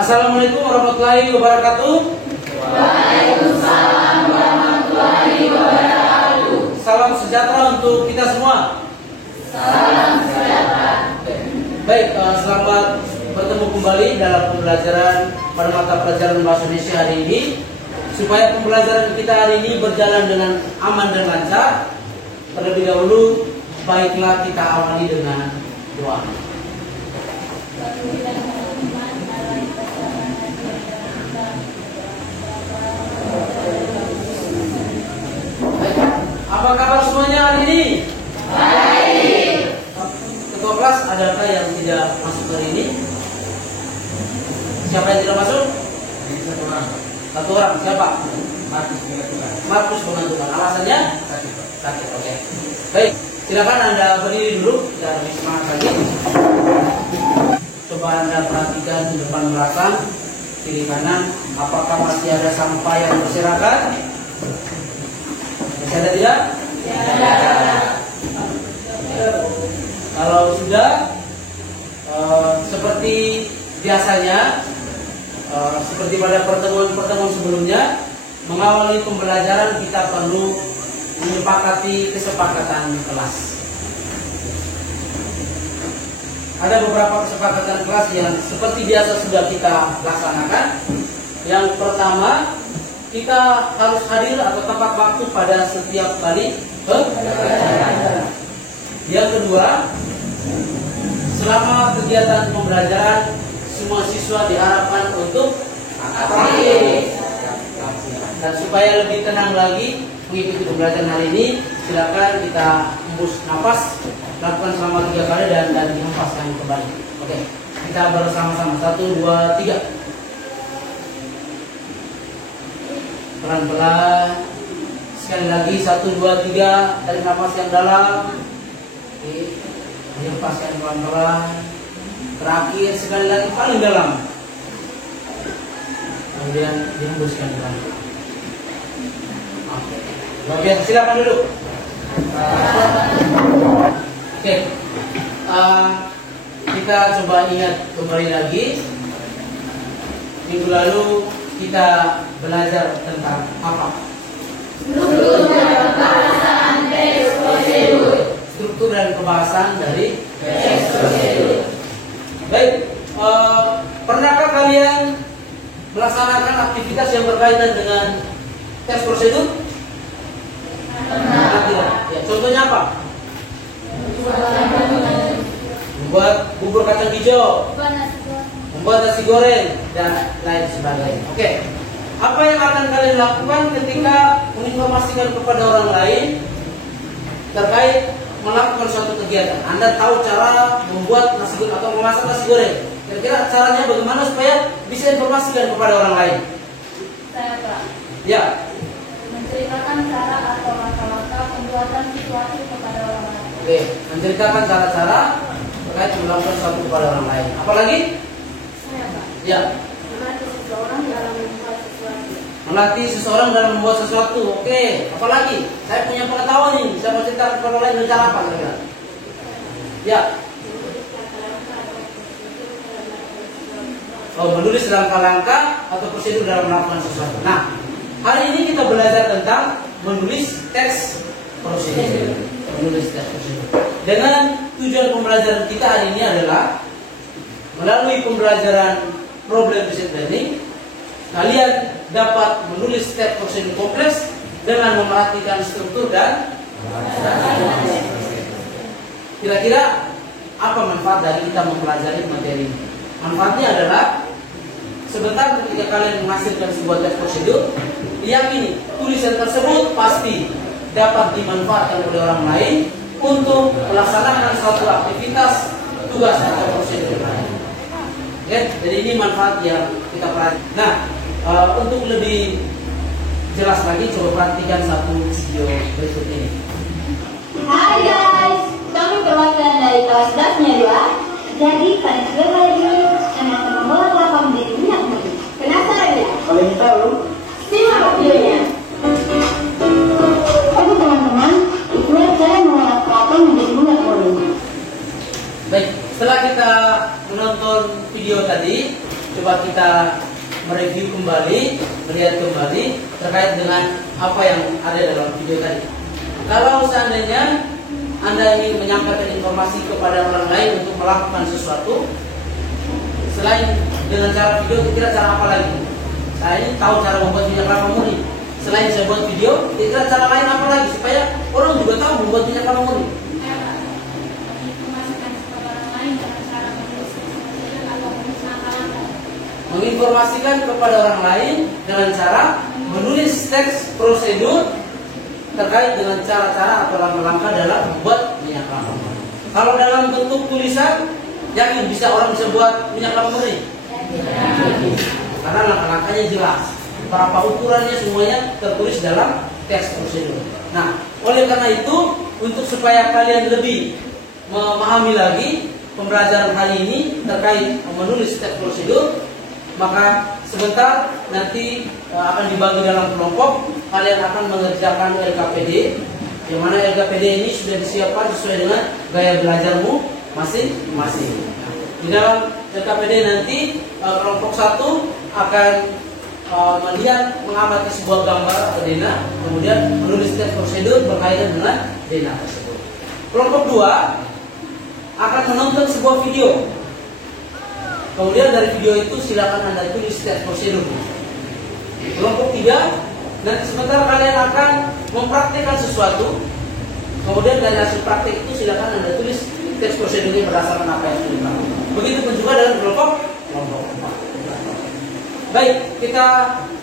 Assalamualaikum warahmatullahi wabarakatuh. Waalaikumsalam warahmatullahi wabarakatuh. Salam sejahtera untuk kita semua. Salam sejahtera. Baik, selamat bertemu kembali dalam pembelajaran pada mata pelajaran Bahasa Indonesia hari ini. Supaya pembelajaran kita hari ini berjalan dengan aman dan lancar, terlebih dahulu baiklah kita awali dengan doa. Apa kabar semuanya hari ini? Baik. Ketua kelas, adakah yang tidak masuk hari ini? Siapa yang tidak masuk? Satu orang. Siapa? Markus mengantukkan. Alasannya? Sakit. Oke. Baik, silakan Anda berdiri dulu. Kita lebih semangat lagi. Coba Anda perhatikan di depan belakang, kiri kanan. Apakah masih ada sampah yang berserakan? Masih ada tidak? Kalau sudah, seperti biasanya, seperti pada pertemuan sebelumnya, mengawali pembelajaran kita perlu menyepakati kesepakatan kelas. Ada beberapa kesepakatan kelas yang seperti biasa sudah kita laksanakan. Yang pertama, kita harus hadir atau tepat waktu pada setiap kali pembelajaran. Yang kedua, selama kegiatan pembelajaran semua siswa diharapkan untuk aktif. Dan supaya lebih tenang lagi mengikuti pembelajaran hari ini, silakan kita hembus nafas, lakukan selama 3 kali dan dihempaskan kembali. Oke, kita bersama-sama 1, 2, 3. Pelan-pelan. Sekali lagi 1, 2, 3. Tarik nafas yang dalam. Oke, dihempaskan pelan-pelan. Terakhir sekali lagi paling dalam. Kemudian dihembuskan pelan-pelan. Oke. Baik, silakan duduk. Oke. Kita coba ingat kembali lagi. Minggu lalu kita belajar tentang apa? Struktur dan pembahasan teks prosedur. Struktur dan pembahasan dari Teks prosedur. Baik, pernahkah kalian melaksanakan aktivitas yang berkaitan dengan teks prosedur? Pernah tidak? Ya, contohnya apa? Membuat bubur kacang hijau, membuat nasi goreng, dan lain sebagainya. Oke, apa yang akan kalian lakukan ketika menginformasikan kepada orang lain terkait melakukan suatu kegiatan? Anda tahu cara membuat nasi goreng atau memasak nasi goreng. Kira-kira caranya bagaimana supaya bisa informasikan kepada orang lain? Saya Pak. Ya. Menceritakan cara atau langkah-langkah pembuatan sesuatu kepada orang lain. Oke, menceritakan cara-cara terkait melakukan sesuatu kepada orang lain. Apalagi? Saya Pak. Ya. Melatih seseorang dalam membuat sesuatu. Melatih seseorang dalam membuat sesuatu. Oke, apalagi? Saya punya pengetahuan nih, bisa menceritakan kepada orang lain dengan cara apa kira-kira? Ya. Oh, menulis langkah-langkah atau prosedur dalam melakukan sesuatu. Nah, hari ini kita belajar tentang menulis teks prosedur. Menulis teks prosedur. Dengan tujuan pembelajaran kita hari ini adalah melalui pembelajaran problem-based learning, kalian dapat menulis teks prosedur kompleks dengan memperhatikan struktur dan kira-kira apa manfaat dari kita mempelajari materi ini? Manfaatnya adalah sebentar ketika kalian menghasilkan sebuah teks prosedur, yakini tulisan tersebut pasti dapat dimanfaatkan oleh orang lain untuk melaksanakan suatu aktivitas, tugas atau prosedur lain. Oke, jadi ini manfaat yang kita perhatikan. Nah, untuk lebih jelas lagi, coba perhatikan satu video berikut ini. Hai guys, kami perwakilan dari kelas dasnya 2. Jadi pada sebentar lagi kami akan membawa kelapa menjadi minyak putih. Penasaran ya? Kalau ingin tahu, Simak videonya. Oke teman-teman, itulah cara mengolah kelapa menjadi minyak putih. Baik, setelah kita menonton video tadi, coba kita mereview kembali, melihat kembali terkait dengan apa yang ada dalam video tadi. Kalau seandainya Anda ingin menyampaikan informasi kepada orang lain untuk melakukan sesuatu, selain dengan cara video, kira-kira cara apa lagi? Saya ini tahu cara membuat minyak kelapa murni. Selain saya buat video, kira-kira cara lain apa lagi supaya orang juga tahu membuat minyak kelapa murni? Menginformasikan kepada orang lain dengan cara menulis teks prosedur terkait dengan cara-cara atau langkah-langkah dalam membuat minyak kelapa murni. Kalau dalam bentuk tulisan, yakin bisa orang bisa buat minyak kelapa murni? Karena langkah-langkahnya jelas, berapa ukurannya semuanya tertulis dalam teks prosedur. Nah, oleh karena itu, untuk supaya kalian lebih memahami lagi pembelajaran hari ini terkait menulis teks prosedur, maka sebentar nanti akan dibagi dalam kelompok. Kalian akan mengerjakan LKPD, yang mana LKPD ini sudah disiapkan sesuai dengan gaya belajarmu masing-masing. Di dalam LKPD nanti kelompok 1 akan melihat mengamati sebuah gambar atau dena, kemudian menulis teks prosedur berkaitan dengan dena tersebut. Kelompok 2 akan menonton sebuah video. Kemudian dari video itu silakan Anda tulis teks prosedur. Kelompok 3 nanti sebentar kalian akan mempraktikkan sesuatu. Kemudian dari hasil praktik itu silakan Anda tulis teks prosedurnya berdasarkan apa yang sudah dilakukan. Begitupun juga dalam kelompok 4. Baik, kita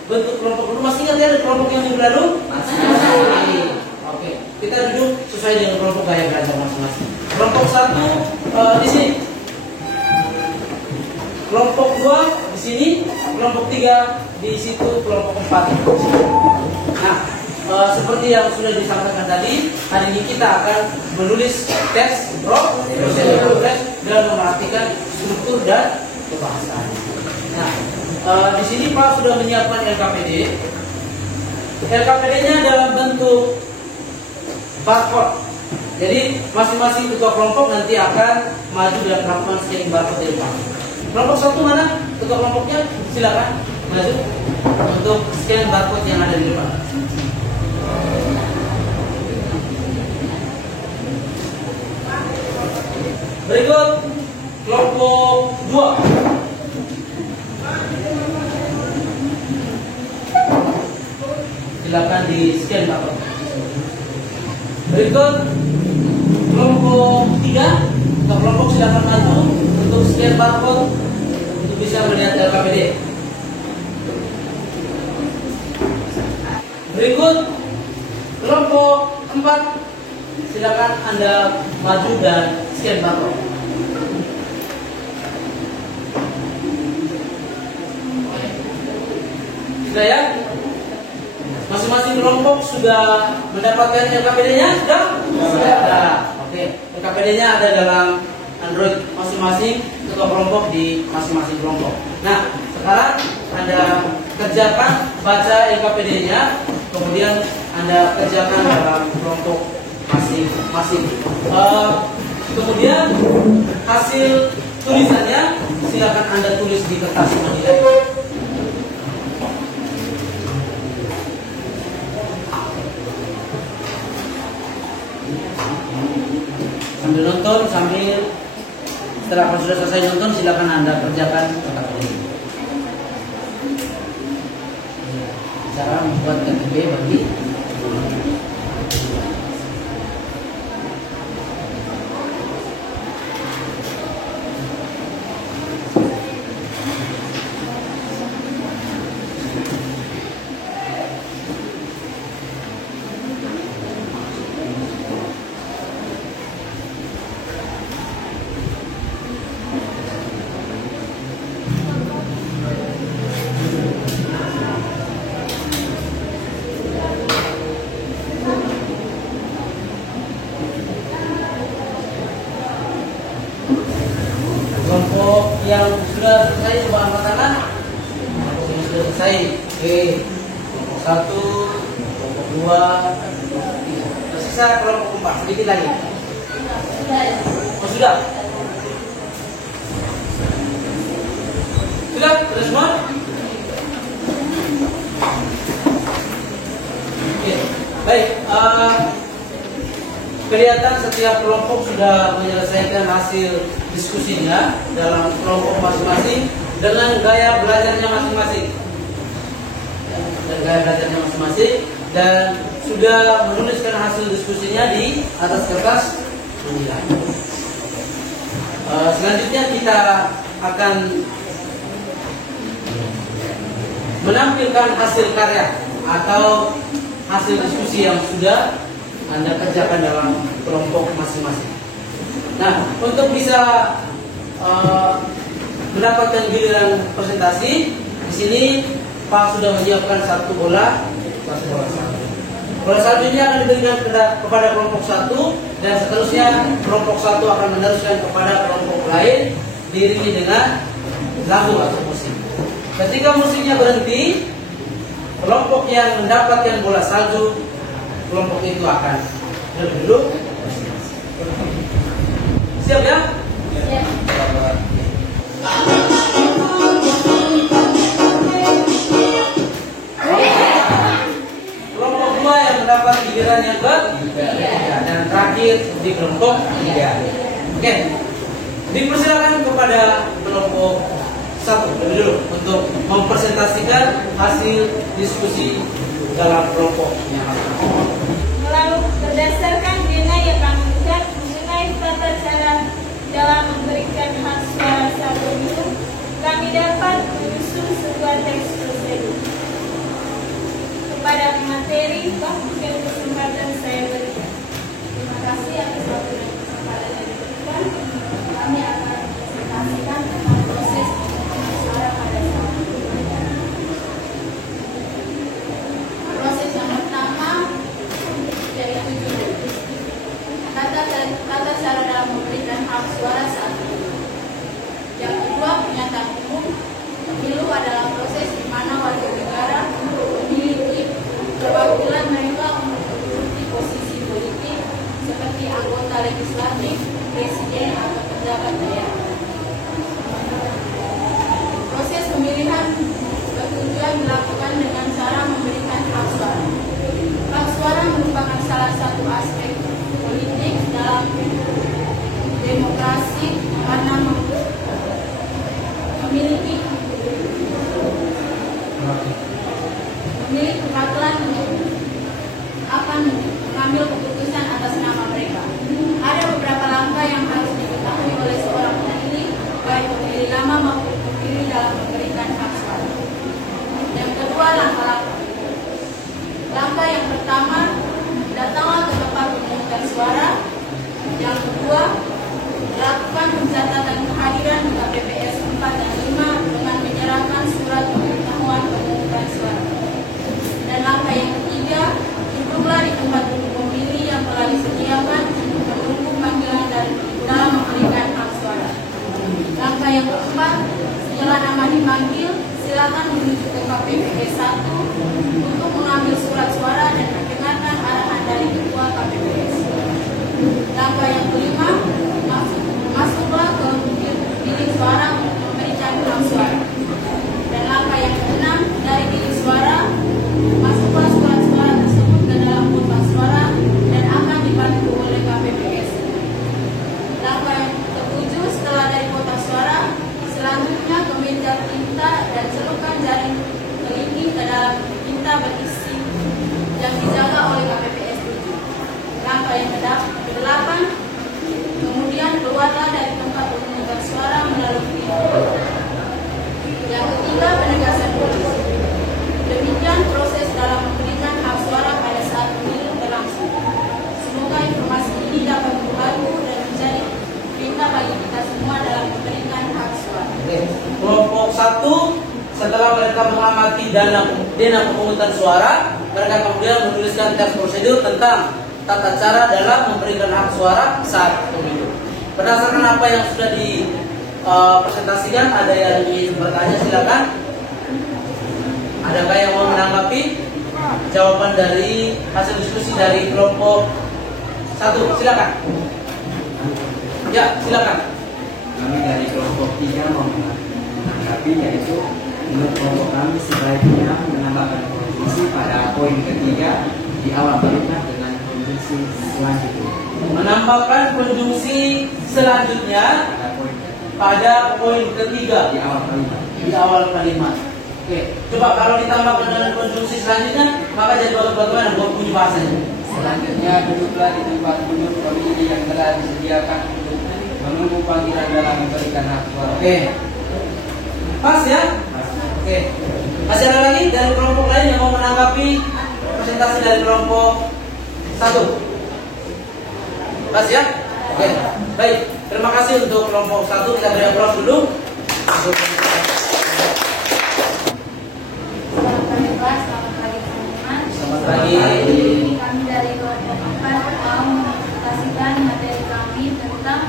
bentuk kelompok dulu. Masih ingat ya kelompok yang minggu lalu? Masih. Oke, kita duduk sesuai dengan kelompok gaya belajar masing-masing. Kelompok 1 di sini. Kelompok 2 di sini, kelompok 3 di situ, kelompok 4. Nah, seperti yang sudah disampaikan tadi, hari ini kita akan menulis teks prosedur dan memperhatikan struktur dan kebahasaan. Nah, di sini Pak sudah menyiapkan LKPD. LKPD-nya dalam bentuk barcode. Jadi masing-masing ketua kelompok nanti akan maju dan melakukan scanning barcode di depan. Kelompok 1 mana? Ketua kelompoknya silakan maju untuk scan barcode yang ada di depan. Berikut kelompok 2. Silakan di scan barcode. Berikut kelompok 3. Untuk kelompok silakan maju untuk scan barcode untuk bisa melihat LKPD. Berikut kelompok 4, silakan Anda maju dan scan barcode. Sudah ya? Masing-masing kelompok sudah mendapatkan LKPD-nya? Sudah? Sudah. Oke, LKPD-nya ada dalam Android masing-masing ketua kelompok di masing-masing kelompok. Nah, sekarang Anda kerjakan baca LKPD-nya, kemudian Anda kerjakan dalam kelompok masing-masing. Kemudian hasil tulisannya silakan Anda tulis di kertas menilai. Sambil nonton, setelah sudah selesai nonton, silakan Anda kerjakan LKPD. Cara membuat KTP bagi kelompok yang sudah selesai coba angkat tangan. Kelompok yang sudah selesai. Oke. Kelompok 1, kelompok 2, kelompok 3. Tersisa kelompok 4. Sedikit lagi. Oh, sudah. Sudah semua? Oke, baik. Kelihatan setiap kelompok sudah menyelesaikan hasil diskusinya dalam kelompok masing-masing dengan gaya belajarnya masing-masing. Dan gaya belajarnya masing-masing dan sudah menuliskan hasil diskusinya di atas kertas penilaian. Selanjutnya kita akan menampilkan hasil karya atau hasil diskusi yang sudah Anda kerjakan dalam kelompok masing-masing. Nah, untuk bisa mendapatkan giliran presentasi, di sini Pak sudah menyiapkan satu bola salju. Bola salju ini akan diberikan kepada kelompok satu dan seterusnya kelompok satu akan meneruskan kepada kelompok lain diiringi dengan lagu atau musik. Ketika musiknya berhenti, kelompok yang mendapatkan bola salju, kelompok itu akan duduk. Siap ya? Siap. Kelompok dua yang mendapat giliran yang ketiga dan terakhir di kelompok tiga. Oke, dipersilakan kepada kelompok satu lebih dulu untuk mempresentasikan hasil diskusi dalam kelompoknya. Lalu berdasarkan nilai yang kami lihat mengenai tata cara dalam memberikan hak suara saat pemilu, kami dapat menyusun sebuah teks prosedur. Kepada materi, mungkin kesempatan saya berikan. Terima kasih atas waktu dan kesempatan yang diberikan. Kami akan presentasikan tentang proses penghitungan suara pada saat pemilihan. Proses yang pertama yaitu judul. Tata cara dalam memberikan hak suara saat pemilu. Yang kedua, pernyataan umum. Pemilu adalah proses di mana warga negara memiliki perwakilan mereka untuk menduduki posisi politik seperti anggota legislatif, presiden, atau pejabat daerah. Proses pemilihan bertujuan dilakukan dengan cara memberikan hak suara. Hak suara merupakan salah satu aspek politik dalam demokrasi karena memiliki perwakilan untuk akan mengambil keputusan atas nama mereka. Ada beberapa langkah yang harus diketahui oleh seorang pemilih, baik pemilih lama maupun pemilih dalam memberikan hak suara. Yang kedua, langkah-langkah. Langkah yang pertama, datanglah ke tempat pemungutan suara. Yang kedua, lakukan pencatatan kehadiran di KPPS 4 dan 5 dengan menyerahkan surat pemberitahuan pemungutan suara. Dan langkah yang ketiga, duduklah di tempat duduk pemilih yang telah disediakan untuk menunggu panggilan dalam memberikan hak suara. Langkah yang keempat, setelah nama dipanggil, silakan menuju ke KPPS 1 untuk mengambil surat suara dan mendengarkan arahan dari ketua KPPS. Langkah yang kelima, masuklah ke bilik suara untuk memberikan hak suara. Dan langkah yang keenam, dari bilik suara, masuklah surat suara tersebut ke dalam kotak suara dan akan dibantu oleh KPPS. Langkah yang ketujuh, setelah dari kotak suara, selanjutnya ke meja tinta dan celupkan jaring kelingking ke dalam tinta berisi yang dijaga oleh KPPS 7. Langkah yang ke-8, kemudian keluarlah dari tempat pemungutan suara melalui pintu. Yang ketiga, penegasan polisi. Demikian proses dalam memberikan hak suara pada saat pemilu berlangsung. Semoga informasi ini dapat membantu dan menjadi perintah bagi kita semua dalam memberikan hak suara. Kelompok satu, setelah mereka mengamati dana pemungutan suara, mereka kemudian menuliskan teks prosedur tentang tata cara dalam memberikan hak suara saat pemilu. Berdasarkan apa yang sudah dipresentasikan, ada yang ingin bertanya, silakan. Adakah yang mau menanggapi jawaban dari hasil diskusi dari kelompok satu? Silakan. Ya, silakan. Kami dari kelompok 3 mau menanggapi. menanggapi, yaitu menurut kelompok kami sebaiknya menambahkan konjungsi pada poin ketiga di awal kalimat dengan konjungsi selanjutnya. Menambahkan konjungsi selanjutnya pada poin ketiga Di awal kalimat. di awal kalimat. Oke, coba kalau ditambahkan dengan konjungsi selanjutnya, maka jadi bagaimana buat bunyi bahasanya? Selanjutnya duduklah di tempat duduk pemilih yang telah disediakan untuk menunggu panggilan dalam memberikan hak suara. Oke, pas ya? Oke, masih ada lagi dari kelompok lain yang mau menanggapi presentasi dari kelompok 1? Pas ya? Oke, baik. Terima kasih untuk kelompok 1. Kita beri aplaus dulu. Selamat pagi kelas, selamat pagi teman-teman. Selamat pagi. Kami dari kelompok 4 mau mempresentasikan materi kami tentang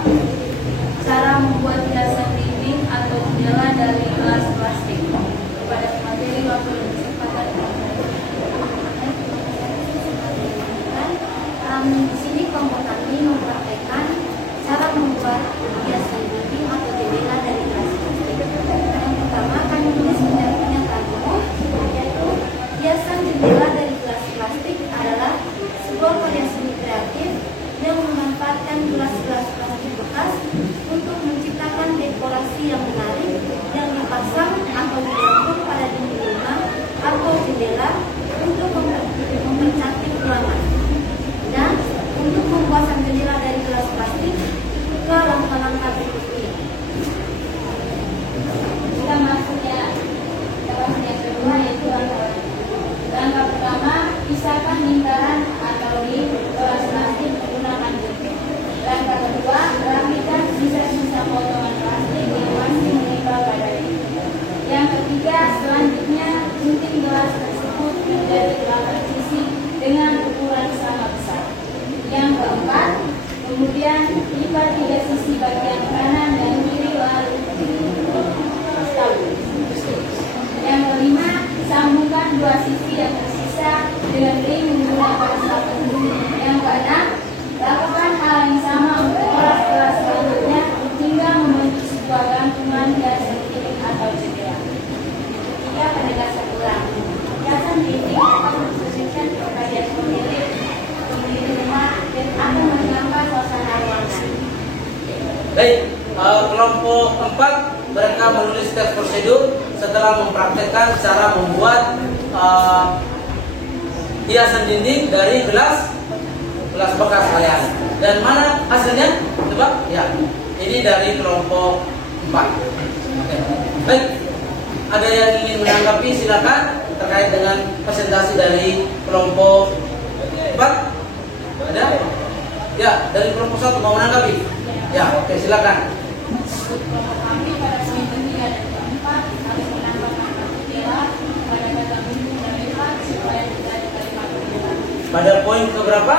cara membuat hiasan dinding atau jendela dari gelas plastik. Kepada materi waktu dan kesempatan di sini kelompok kami mempraktekkan cara membuat hiasan dinding atau jendela dari gelas plastik. Yang pertama kami menulis pernyataan umum, yaitu hiasan jendela dari gelas plastik adalah sebuah karya seni kreatif yang memanfaatkan gelas-gelas plastik bekas untuk menciptakan dekorasi yang menarik yang dipasang atau digantung pada dinding rumah atau jendela untuk mempercantik ruangan. Dan untuk pembuatan jendela dari gelas plastik, ke langkah-langkah berikut ini. Kita masuk ya tahapan yang kedua, yaitu langkah pertama, pisahkan lingkaran atau di gelas plastik menggunakan gunting. Langkah kedua, rapikan sisa-sisa potongan plastik yang masih menempel pada dinding. Yang ketiga, selanjutnya gunting gelas tersebut menjadi 8 sisi dengan ukuran sama besar. Yang keempat, kemudian lipat 3 sisi bagian kanan dan kiri lalu yang kelima, sambungkan 2 sisi yang tersisa dengan ring menggunakan sabun. Yang keenam, lakukan hal yang sama untuk kelas-kelas selanjutnya hingga membentuk sebuah gantungan hiasan dinding atau jendela. Ketiga, penegasan ulang. Hiasan dinding akan mempersiapkan kepercayaan pemilik rumah dan akan menambah suasana ruangan. Baik, kelompok 4 mereka menulis teks prosedur setelah mempraktekkan cara membuat hiasan dinding dari gelas bekas kalian. Dan mana hasilnya? Coba, ya. Ini dari kelompok 4. Oke. Baik, ada yang ingin menanggapi silakan terkait dengan presentasi dari kelompok 4? Ada? Ya, dari kelompok 1 mau menanggapi? Ya, oke, silakan. Kami pada poin ketiga dan keempat harus menambahkan jendela pada kata bumbu dan lepas supaya tidak ada kalimat jendela. Pada poin keberapa?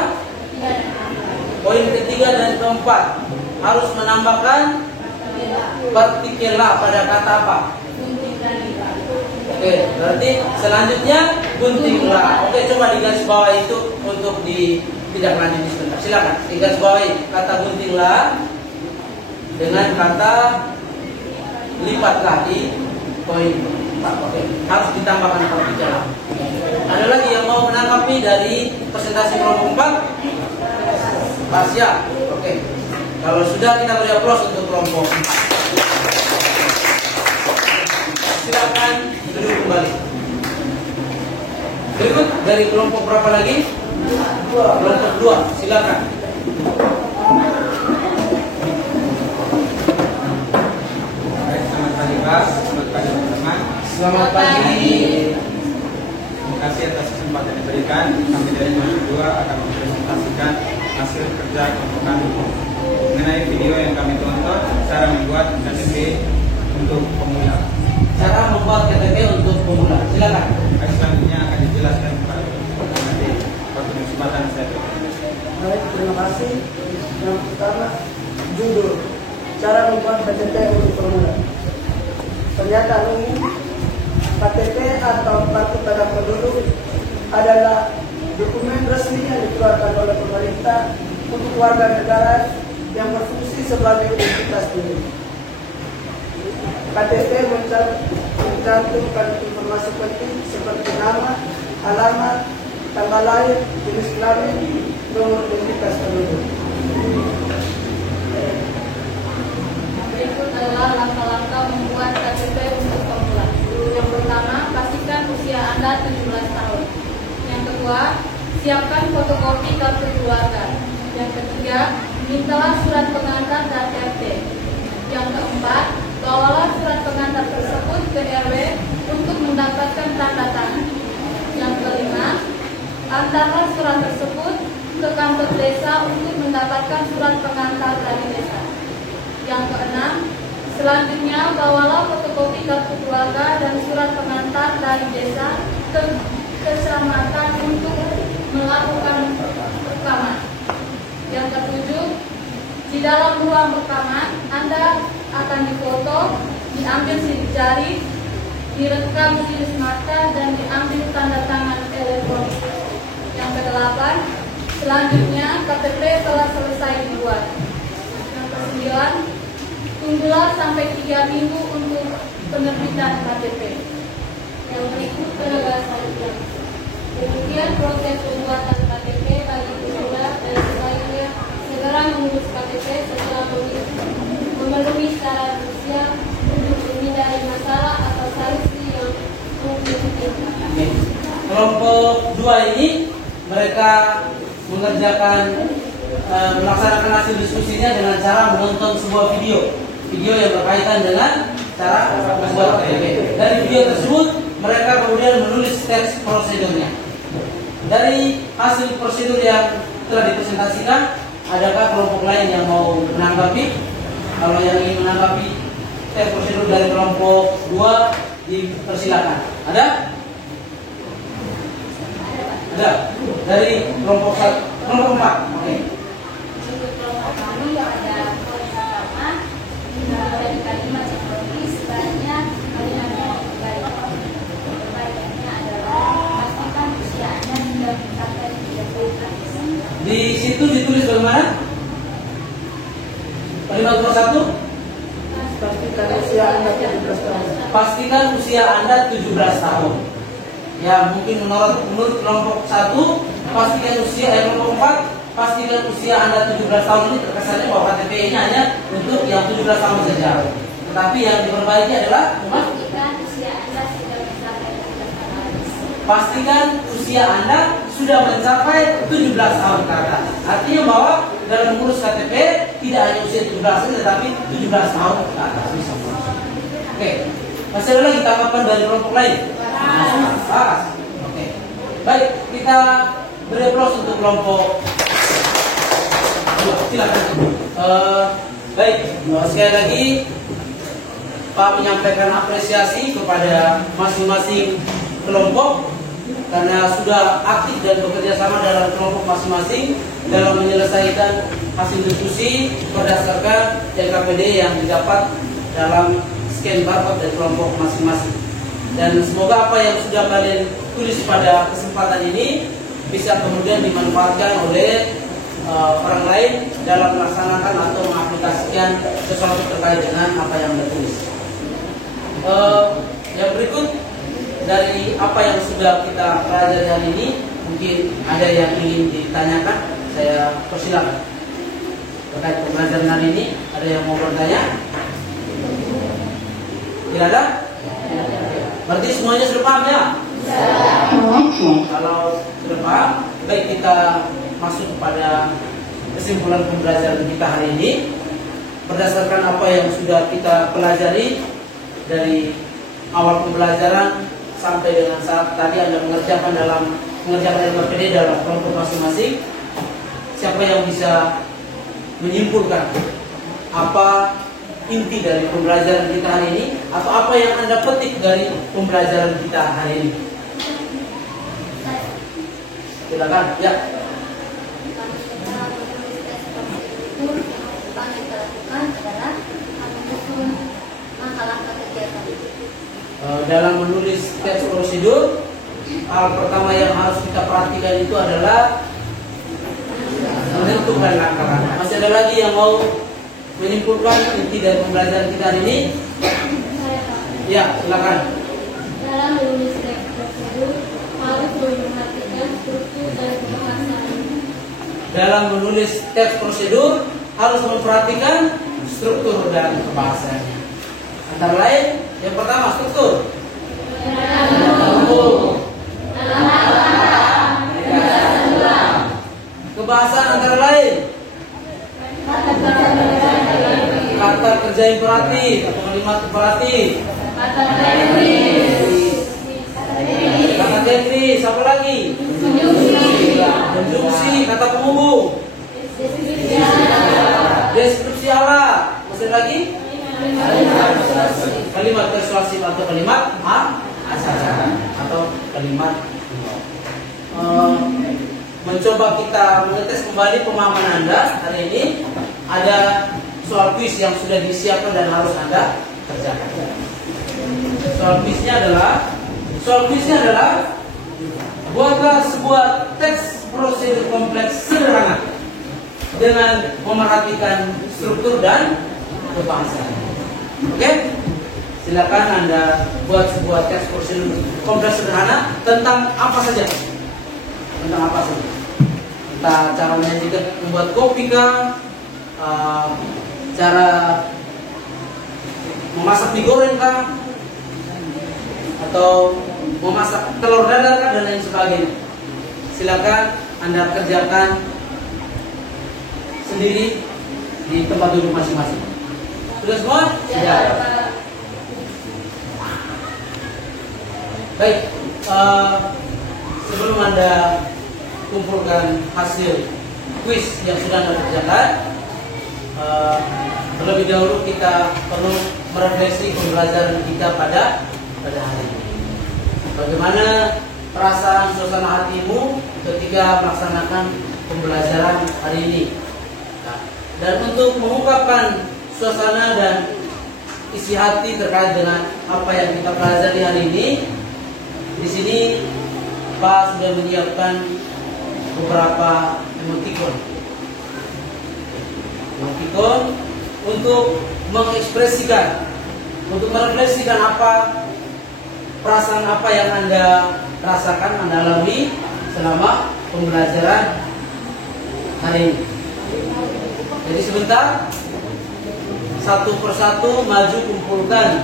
Tiga dan keempat. Poin ketiga dan keempat harus menambahkan partikela pada kata apa? Gunting dan lipat. Oke, berarti selanjutnya guntinglah. Oke, coba digaris bawah itu untuk tidak lanjut sebentar. Silakan digaris bawahi kata guntinglah dengan kata lipatlah di poin 4. Oke, harus ditambahkan partikela. Ada lagi yang mau menanggapi dari presentasi kelompok 4? Pasya. Oke. Kalau sudah, kita beri aplaus untuk kelompok 4. Silakan duduk kembali. Berikut dari kelompok berapa lagi? Kelompok 2. Silakan. Selamat pagi kelas, selamat pagi teman-teman. Selamat pagi. Terima kasih atas kesempatan yang diberikan. Kami dari kelompok 2 akan mempresentasikan hasil kerja kelompok kami mengenai video yang kami tonton, cara membuat KTP untuk pemula. Cara membuat KTP untuk pemula. Silakan. Baik, selanjutnya akan dijelaskan kepada nanti waktu kesempatan saya. Baik, terima kasih. Yang pertama, judul cara membuat KTP untuk pemula. Pernyataan umum, KTP atau kartu tanda penduduk adalah dokumen resmi yang dikeluarkan oleh pemerintah untuk warga negara yang berfungsi sebagai identitas diri. KTP mencantumkan informasi penting seperti nama, alamat, tanggal lahir, jenis kelamin, nomor identitas penduduk. Berikut adalah langkah-langkah membuat KTP untuk pemula. Yang pertama, pastikan usia Anda 17 tahun. Yang kedua, siapkan fotokopi kartu keluarga. Yang ketiga, mintalah surat pengantar dan RT. Yang keempat, bawalah surat pengantar tersebut ke RW untuk mendapatkan tanda tangan. Yang kelima, antarlah surat tersebut ke kantor desa untuk mendapatkan surat pengantar dari desa. Yang keenam, selanjutnya bawalah fotokopi kartu keluarga dan surat pengantar dari desa ke kecamatan untuk melakukan rekaman. Yang ketujuh, di dalam ruang rekaman Anda akan difoto, diambil sidik jari, direkam iris mata, dan diambil tanda tangan elektronik. Yang kedelapan, selanjutnya KTP telah selesai dibuat. Yang kesembilan, tunggulah sampai 3 minggu untuk penerbitan KTP. Yang berikut penegasan. Demikian proses pembuatan KTP bagi pemula dan sebaiknya segera mengurus KTP setelah memenuhi syarat usia untuk menghindari masalah atau sanksi yang mungkin. Kelompok 2 ini mereka mengerjakan melaksanakan hasil diskusinya dengan cara menonton sebuah video yang berkaitan dengan cara membuat KTP. Dari video tersebut mereka kemudian menulis teks prosedurnya. Dari hasil prosedur yang telah dipresentasikan, adakah kelompok lain yang mau menanggapi? Kalau yang ingin menanggapi teks prosedur dari kelompok 2, dipersilakan. Ada? Ada. Dari kelompok 1, kelompok 4. Oke. Untuk kelompok kami ada poin pertama, dari kalimat seperti sebaiknya kalimatnya baik. Baiknya adalah pastikan usia Anda sudah mencapai 30 tahun. Di situ ditulis bagaimana? Kalimat nomor 1. Pastikan usia Anda 17 tahun. Pastikan usia Anda 17 tahun. Ya, mungkin menurut kelompok 1, pastikan usia kelompok 4, pastikan usia Anda 17 tahun ini terkesannya bahwa KTP ini hanya untuk yang 17 tahun saja. Tetapi yang diperbaiki adalah Pastikan usia Anda sudah mencapai 17 tahun. pastikan usia Anda sudah mencapai 17 tahun ke atas. Artinya bahwa dalam mengurus KTP tidak hanya usia 17 tahun tetapi 17 tahun ke atas. Oke. Masih ada lagi tanggapan dari kelompok lain? Oke. Baik, kita beri aplaus untuk kelompok. Silakan. Baik, sekali lagi Pak menyampaikan apresiasi kepada masing-masing kelompok karena sudah aktif dan bekerja sama dalam kelompok masing-masing dalam menyelesaikan hasil diskusi berdasarkan LKPD yang didapat dalam scan barcode dari kelompok masing-masing. Dan semoga apa yang sudah kalian tulis pada kesempatan ini bisa kemudian dimanfaatkan oleh orang lain dalam melaksanakan atau mengaplikasikan sesuatu terkait dengan apa yang ditulis. Yang berikut dari apa yang sudah kita pelajari hari ini, mungkin ada yang ingin ditanyakan, saya persilakan. Terkait pembelajaran hari ini, ada yang mau bertanya? Tidak ada? Berarti semuanya sudah paham ya? Kalau sudah paham, baik kita masuk kepada kesimpulan pembelajaran kita hari ini. Berdasarkan apa yang sudah kita pelajari dari awal pembelajaran sampai dengan saat tadi Anda mengerjakan LKPD dalam kelompok masing-masing, siapa yang bisa menyimpulkan apa inti dari pembelajaran kita hari ini atau apa yang Anda petik dari pembelajaran kita hari ini? Silakan. Ya. Dalam menulis teks prosedur, hal pertama yang harus kita perhatikan itu adalah menentukan langkah-langkah. Masih ada lagi yang mau menyimpulkan inti dari pembelajaran kita hari ini? Ya, silakan. Dalam menulis teks prosedur harus memperhatikan struktur dan kebahasaan. Dalam menulis teks prosedur harus memperhatikan struktur dan kebahasaannya. Antara lain, yang pertama struktur. Kebahasaan antara lain. Kata kerja imperatif atau kalimat imperatif. Kata teknis, apa lagi? Konjungsi, kata penghubung. Deskripsi alat. Masih lagi? Kalimat persuasif atau kalimat asaran atau kalimat mencoba kita mengetes kembali pemahaman Anda hari ini. Ada soal kuis yang sudah disiapkan dan harus Anda kerjakan. Soal kuisnya adalah buatlah sebuah teks prosedur kompleks sederhana dengan memerhatikan struktur dan kebahasaan. Oke? Silakan Anda buat sebuah teks prosedur kompleks sederhana tentang apa saja? Tentang apa saja? Entah caranya juga membuat kopi kah? Cara memasak mie goreng kah? Atau memasak telur dadar kah? Dan lain sebagainya. Silakan Anda kerjakan sendiri di tempat duduk masing-masing. Sudah semua? Sudah. Baik, sebelum Anda kumpulkan hasil kuis yang sudah Anda kerjakan, terlebih dahulu kita perlu merefleksi pembelajaran kita pada hari ini. Bagaimana perasaan suasana hatimu ketika melaksanakan pembelajaran hari ini? Nah, dan untuk mengungkapkan suasana dan isi hati terkait dengan apa yang kita pelajari hari ini, di sini Pak sudah menyiapkan beberapa emoticon untuk mengekspresikan, untuk merefleksikan apa perasaan apa yang Anda rasakan, Anda alami selama pembelajaran hari ini. Jadi sebentar, satu persatu maju kumpulkan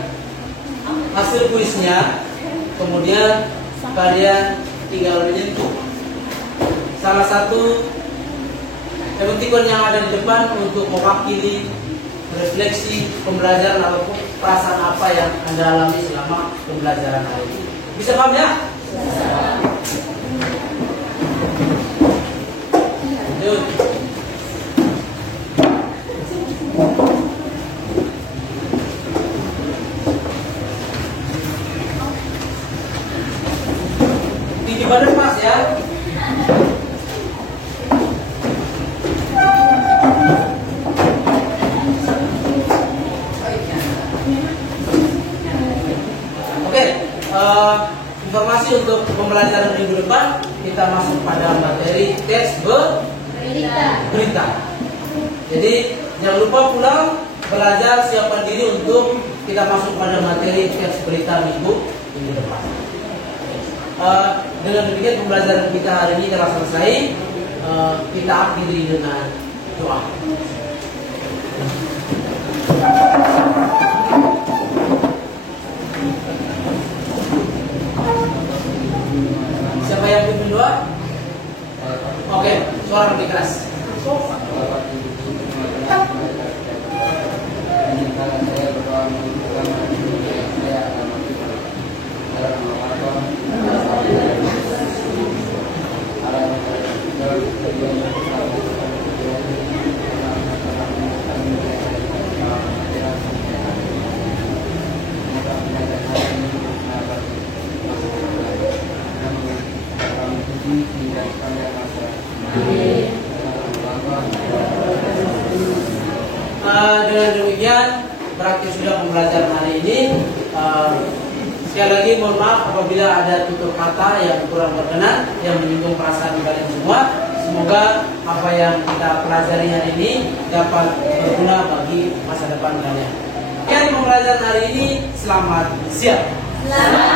hasil kuisnya, kemudian kalian tinggal menyentuh salah satu emoticon yang ada di depan untuk mewakili refleksi pembelajaran atau perasaan apa yang Anda alami selama pembelajaran hari ini. Bisa paham ya? Lanjut. Tinggi badan pas ya. Informasi untuk pembelajaran minggu depan, kita masuk pada materi teks berita. Jadi jangan lupa pulang belajar, siapkan diri untuk kita masuk pada materi teks berita minggu depan. Dengan demikian pembelajaran kita hari ini telah selesai. Kita akhiri dengan doa. Siapa yang pimpin doa? Oke, suara lebih keras. Dengan demikian berakhir sudah pembelajaran hari ini. Sekali lagi mohon maaf apabila ada tutur kata yang kurang berkenan yang menyinggung perasaan kalian semua. Semoga apa yang kita pelajari hari ini dapat berguna bagi masa depan kalian. Materi pembelajaran hari ini, selamat siang. Selamat